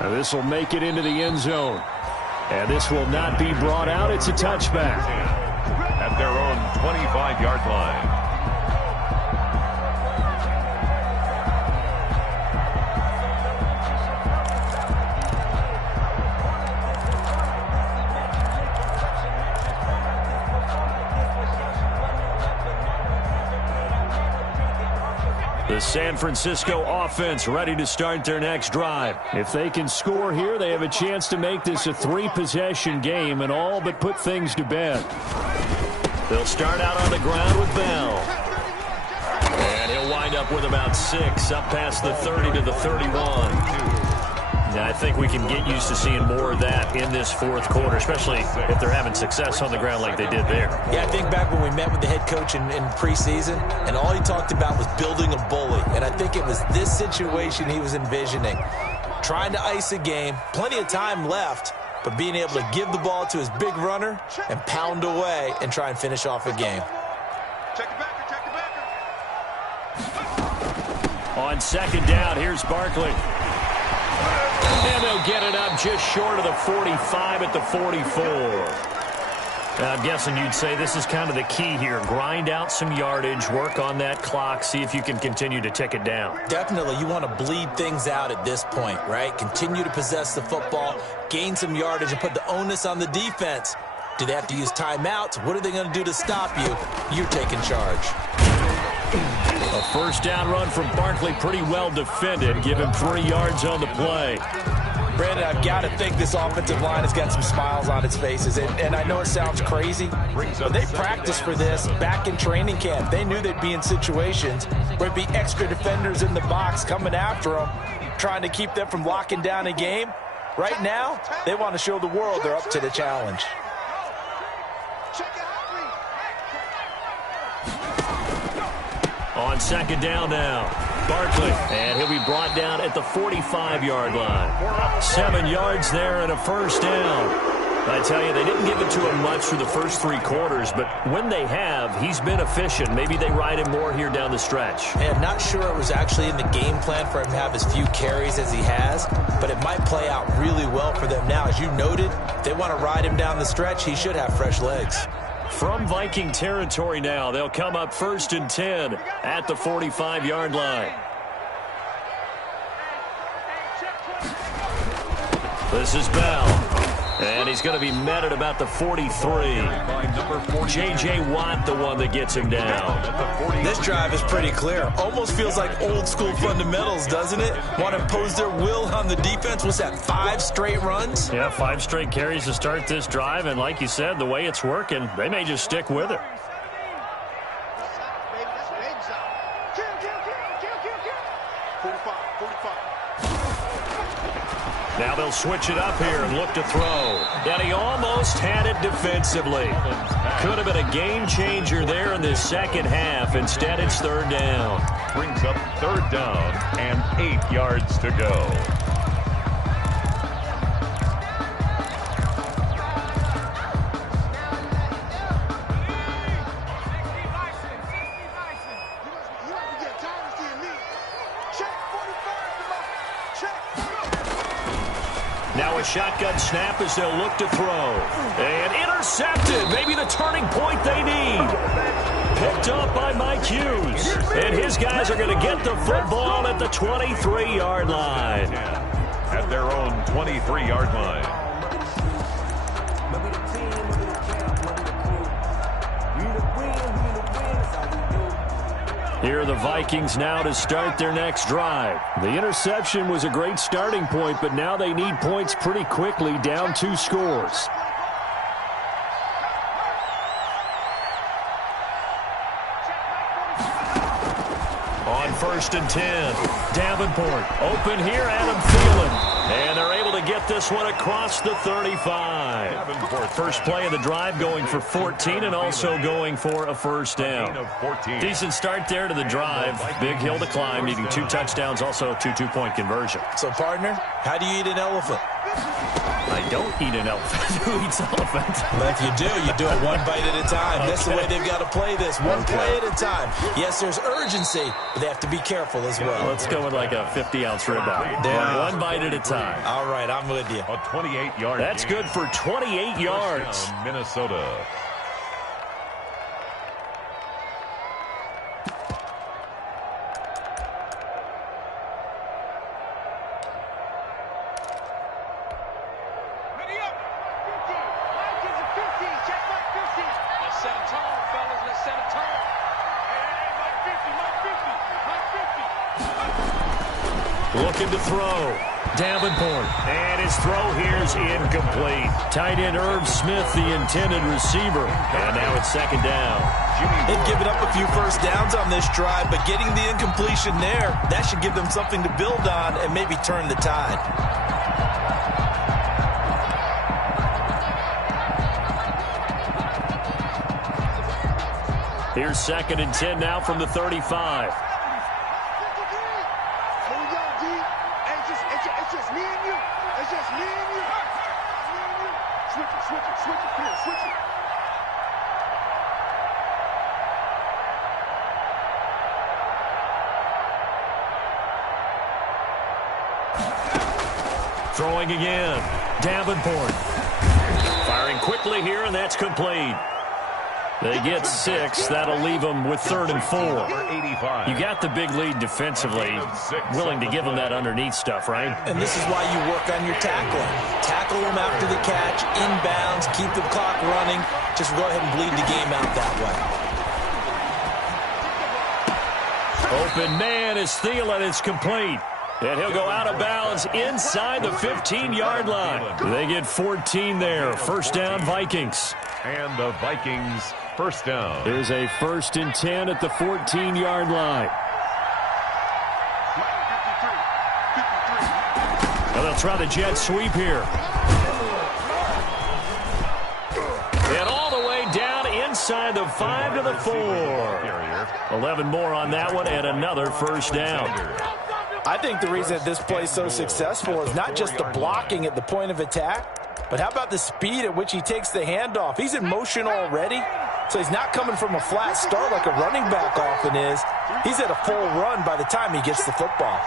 Now this will make it into the end zone. And this will not be brought out. It's a touchback. At their own 25-yard line. The San Francisco offense ready to start their next drive. If they can score here, they have a chance to make this a 3-possession game and all but put things to bed. They'll start out on the ground with Bell. And he'll wind up with about 6, up past the 30 to the 31. Now, I think we can get used to seeing more of that in this 4th quarter, especially if they're having success on the ground like they did there. Yeah, I think back when we met with the head coach in preseason, and all he talked about was building a bully. And I think it was this situation he was envisioning. Trying to ice a game, plenty of time left, but being able to give the ball to his big runner and pound away and try and finish off a game. Check the backer, check the backer. On 2nd down, here's Barkley. And they'll get it up just short of the 45 at the 44. I'm guessing you'd say this is kind of the key here. Grind out some yardage, work on that clock, see if you can continue to tick it down. Definitely, you want to bleed things out at this point, right? Continue to possess the football, gain some yardage, and put the onus on the defense. Do they have to use timeouts? What are they going to do to stop you? You're taking charge. A 1st down run from Barkley, pretty well defended. Give him 3 yards on the play. Brandon, I've got to think this offensive line has got some smiles on its faces. And I know it sounds crazy, but they practiced for this back in training camp. They knew they'd be in situations where there'd be extra defenders in the box coming after them, trying to keep them from locking down a game. Right now, they want to show the world they're up to the challenge. On second down now, Barkley, and he'll be brought down at the 45-yard line. 7 yards there and a first down. I tell you, they didn't give it to him much for the first 3 quarters, but when they have, he's been efficient. Maybe they ride him more here down the stretch. Yeah, not sure it was actually in the game plan for him to have as few carries as he has, but it might play out really well for them now. As you noted, if they want to ride him down the stretch, he should have fresh legs. From Viking territory now, they'll come up 1st and 10 at the 45-yard line. This is Bell, and he's going to be met at about the 43. J.J. Watt, the one that gets him down. This drive is pretty clear. Almost feels like old-school fundamentals, doesn't it? Want to impose their will on the defense. What's that, 5 straight runs? Yeah, 5 straight carries to start this drive, and like you said, the way it's working, they may just stick with it. Now they'll switch it up here and look to throw. And he almost had it defensively. Could have been a game changer there in this second half. Instead, it's 3rd down. Brings up 3rd down and 8 yards to go. Now a shotgun snap as they'll look to throw. And intercepted. Maybe the turning point they need. Picked up by Mike Hughes. And his guys are going to get the football at the 23-yard line. At their own 23-yard line. Here are the Vikings now to start their next drive. The interception was a great starting point, but now they need points pretty quickly, down 2 scores. On 1st and 10, Davenport open here, Adam Thielen. And they're able to get this one across the 35. First play of the drive going for 14 and also going for a first down. Decent start there to the drive. Big hill to climb, needing 2 touchdowns, also 2 two-point conversion. So, partner, how do you eat an elephant? I don't eat an elephant. Who eats elephant? But if you do it 1 bite at a time. Okay. That's the way they've got to play this. One play at a time. Yes, there's urgency, but they have to be careful as well. Let's go with like a 50-ounce ribeye. One bite at a time. All right, I'm with you. A 28-yard. That's good for 28 yards. Minnesota. Looking to throw. Davenport. And his throw here is incomplete. Tight end Irv Smith, the intended receiver. And now it's 2nd down. They've given up a few first downs on this drive, but getting the incompletion there, that should give them something to build on and maybe turn the tide. Here's 2nd and 10 now from the 35. Throwing again. Davenport. Firing quickly here, and that's complete. They get 6. That'll leave them with 3rd and 4. You got the big lead defensively. Willing to give them that underneath stuff, right? And this is why you work on your tackling. Tackle them after the catch, inbounds, keep the clock running. Just go ahead and bleed the game out that way. Open man is Thielen. It's complete. And he'll go out of bounds inside the 15-yard line. They get 14 there. First down, Vikings. And the Vikings first down. Here's a 1st and 10 at the 14-yard line. Well, they'll try the jet sweep here. And all the way down inside the 5 to the 4. 11 more on that one and another first down. I think the reason that this play is so successful is not just the blocking at the point of attack, but how about the speed at which he takes the handoff? He's in motion already, so he's not coming from a flat start like a running back often is. He's at a full run by the time he gets the football.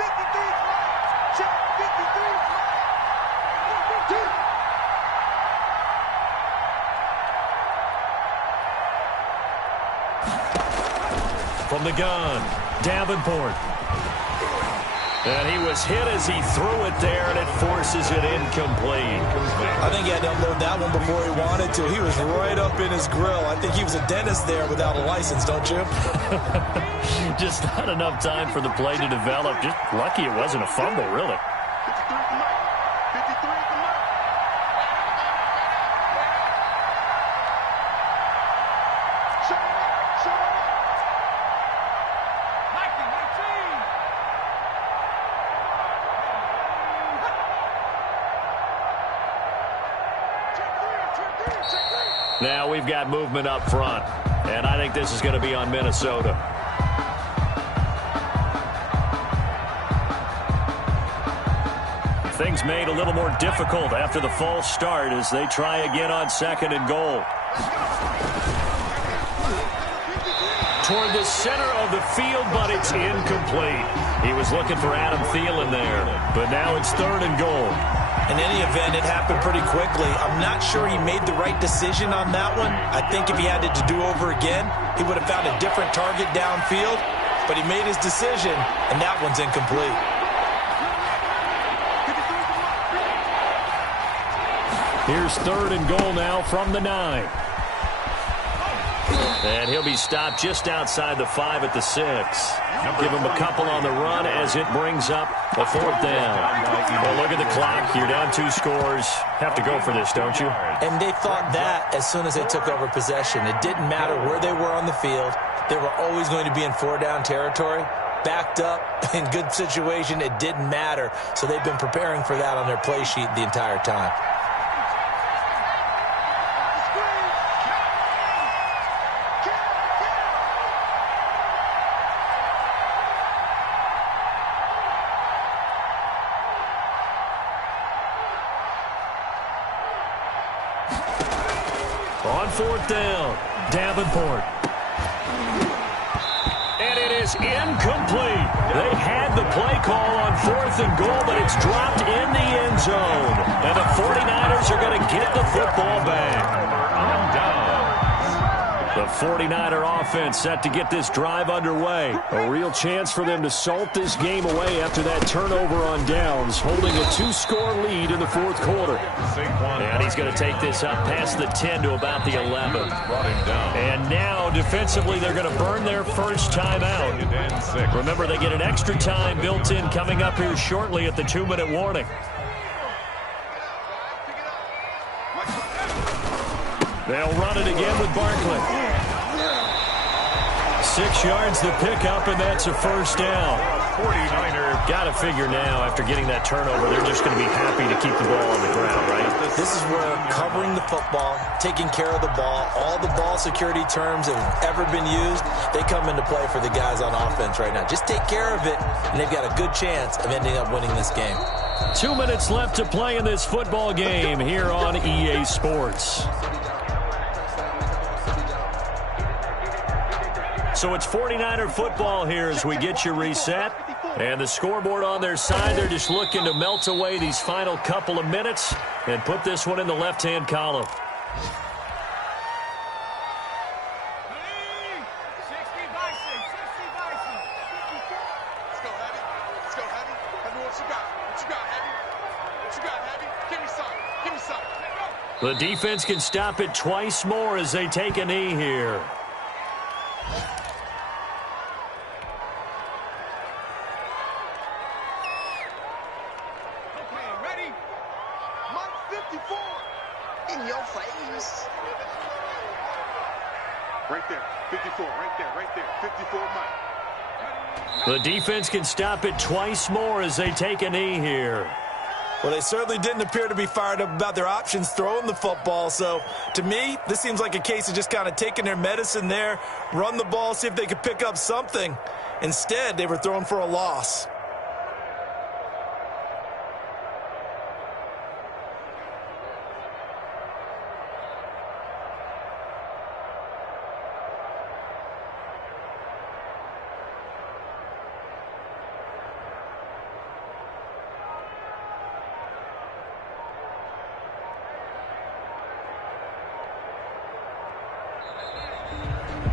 From the gun, Davenport. And he was hit as he threw it there, and it forces it incomplete. I think he had to unload that one before he wanted to. He was right up in his grill. I think he was a dentist there without a license, don't you? Just not enough time for the play to develop. Just lucky it wasn't a fumble, really. Now we've got movement up front, and I think this is going to be on Minnesota. Things made a little more difficult after the false start as they try again on 2nd and goal. Toward the center of the field, but it's incomplete. He was looking for Adam Thielen there, but now it's 3rd and goal. In any event, it happened pretty quickly. I'm not sure he made the right decision on that one. I think if he had it to do over again, he would have found a different target downfield. But he made his decision, and that one's incomplete. Here's 3rd and goal now from the 9. And he'll be stopped just outside the 5 at the 6. Give him a couple on the run as it brings up a 4th down. Well, look at the clock. You're down 2 scores. Have to go for this, don't you? And they thought that as soon as they took over possession. It didn't matter where they were on the field. They were always going to be in 4-down territory. Backed up, in good situation, it didn't matter. So they've been preparing for that on their play sheet the entire time. On 4th down, Davenport. And it is incomplete. They had the play call on 4th and goal, but it's dropped in the end zone. And the 49ers are going to get the football back. On down. The 49er offense set to get this drive underway. A real chance for them to salt this game away after that turnover on downs, holding a 2-score lead in the 4th quarter. And he's going to take this up past the 10 to about the 11. And now, defensively, they're going to burn their first timeout. Remember, they get an extra time built in coming up here shortly at the 2-minute warning. They'll run it again with Barkley. 6 yards the pickup, and that's a first down. 49er. Got to figure now, after getting that turnover, they're just going to be happy to keep the ball on the ground, right? This is where covering the football, taking care of the ball, all the ball security terms that have ever been used, they come into play for the guys on offense right now. Just take care of it, and they've got a good chance of ending up winning this game. 2 minutes left to play in this football game here on EA Sports. So it's 49er football here as we get you reset. And the scoreboard on their side, they're just looking to melt away these final couple of minutes and put this one in the left-hand column. The defense can stop it twice more as they take a knee here. 54. In your face. Right there, 54, right there, 54 Mike. The defense can stop it twice more as they take a knee here. Well, they certainly didn't appear to be fired up about their options throwing the football. So, to me, this seems like a case of just kind of taking their medicine there, run the ball, see if they could pick up something. Instead, they were throwing for a loss.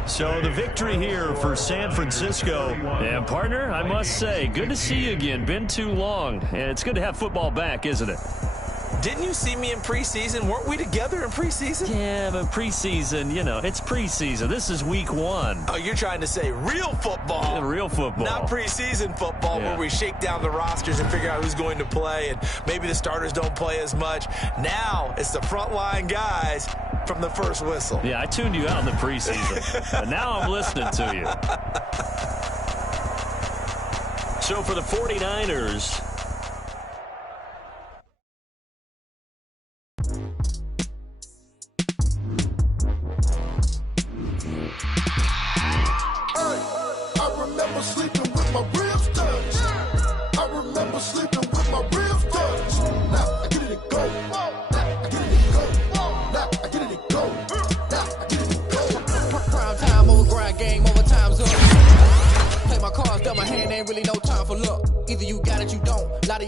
So the victory here for San Francisco. And, partner, I must say, good to see you again. Been too long. And it's good to have football back, isn't it? Didn't you see me in preseason? Weren't we together in preseason? Yeah, but preseason, you know, it's preseason. This is week 1. Oh, you're trying to say real football. Yeah, real football. Not preseason football where we shake down the rosters and figure out who's going to play, and maybe the starters don't play as much. Now it's the frontline guys from the first whistle. Yeah, I tuned you out in the preseason. But now I'm listening to you. So for the 49ers,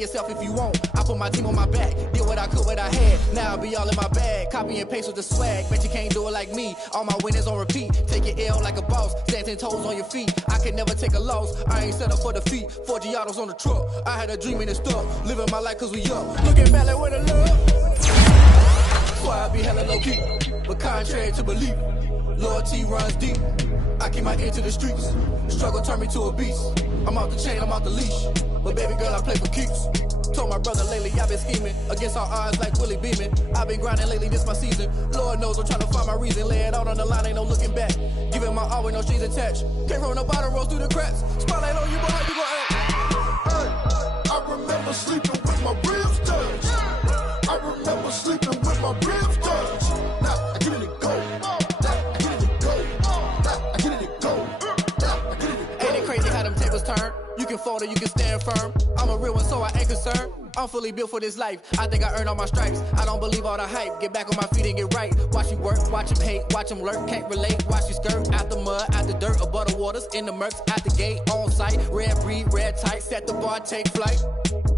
yourself if you won't. I put my team on my back, did what I could, what I had. Now I'll be all in my bag, copy and paste with the swag. Bet you can't do it like me. All my winners on repeat. Take your L like a boss, stand 10 toes on your feet. I can never take a loss. I ain't set up for defeat. 4 Giottos on the truck. I had a dream and it stuck. Living my life cause we up. Looking back like where the love. That's why I be hella low key. But contrary to belief, loyalty runs deep. I keep my ear to the streets. Struggle turned me to a beast. I'm off the chain, I'm off the leash. But baby girl, I play for keeps. Told my brother lately, I've been scheming against all odds like Willie Beeman. I've been grinding lately, this my season. Lord knows I'm trying to find my reason. Lay it out on the line, ain't no looking back. Giving my all with no strings attached. Came from the bottom, rose through the cracks. Spotlight on you, boy, how you gon' act? Hey, I remember sleeping with my ribs touched. I remember sleeping with my ribs touched. Now I get it and go. Now I get it and go. Now I get it and go. Now I get it and go. Ain't it crazy how them tables turn? You can fold or you can stand firm. I'm a real one, so I ain't concerned. I'm fully built for this life. I think I earned all my stripes. I don't believe all the hype. Get back on my feet and get right. Watch you work, watch him hate, watch him lurk. Can't relate, watch you skirt. Out the mud, out the dirt, above the waters, in the murks, out the gate, on site. Red breed, red tight, set the bar, take flight.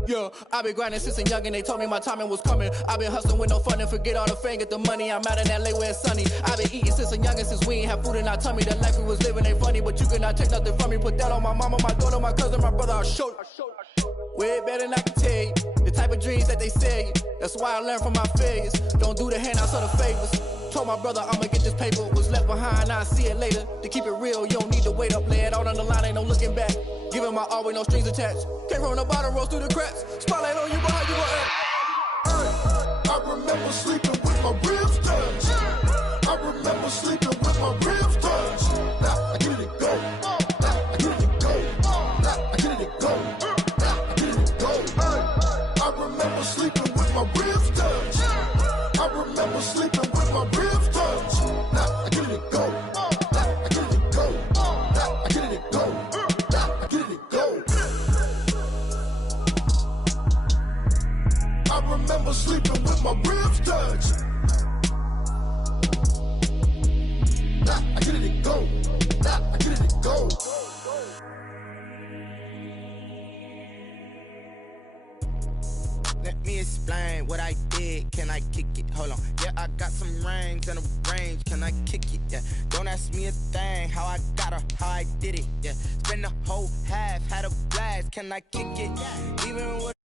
Yeah, I've been grinding since a young and they told me my timing was coming. I've been hustling with no fun and forget all the fame, get the money. I'm out in LA where it's sunny. I've been eating since a young and since we ain't have food in our tummy. The life we was living ain't funny, but you cannot take nothing from me. Put that on my mama, my daughter, my cousin, my brother, I'll show you. Way better than I can tell you. The type of dreams that they sell you. That's why I learned from my failures. Don't do the handouts or the favors. Told my brother I'ma get this paper. Was left behind, I'll see it later. To keep it real, you don't need to wait up. Lay it out on the line, ain't no looking back. Giving my all with no strings attached. Came from the bottom, rose through the cracks. Spotlight on you, boy, how you gon' act? Hey, I remember sleeping with my ribs touched. I remember sleeping with my ribs touched. Now I get it and go. Now I get it and go. Now I get it and go. Now I get it and go. Hey, I remember sleeping with my ribs touched. I remember sleeping with my ribs touched. Now I get it and go. Now I get it and go. Now I get it and go. Now I get it and go. I remember sleeping with my ribs touched. Now I get it and go. Now I get it and go. Let me explain what I did. Can I kick it? Hold on. Yeah, I got some rings and a range. Can I kick it? Yeah. Don't ask me a thing. How I got her, how I did it. Yeah. Spend the whole half, had a blast. Can I kick it? Even with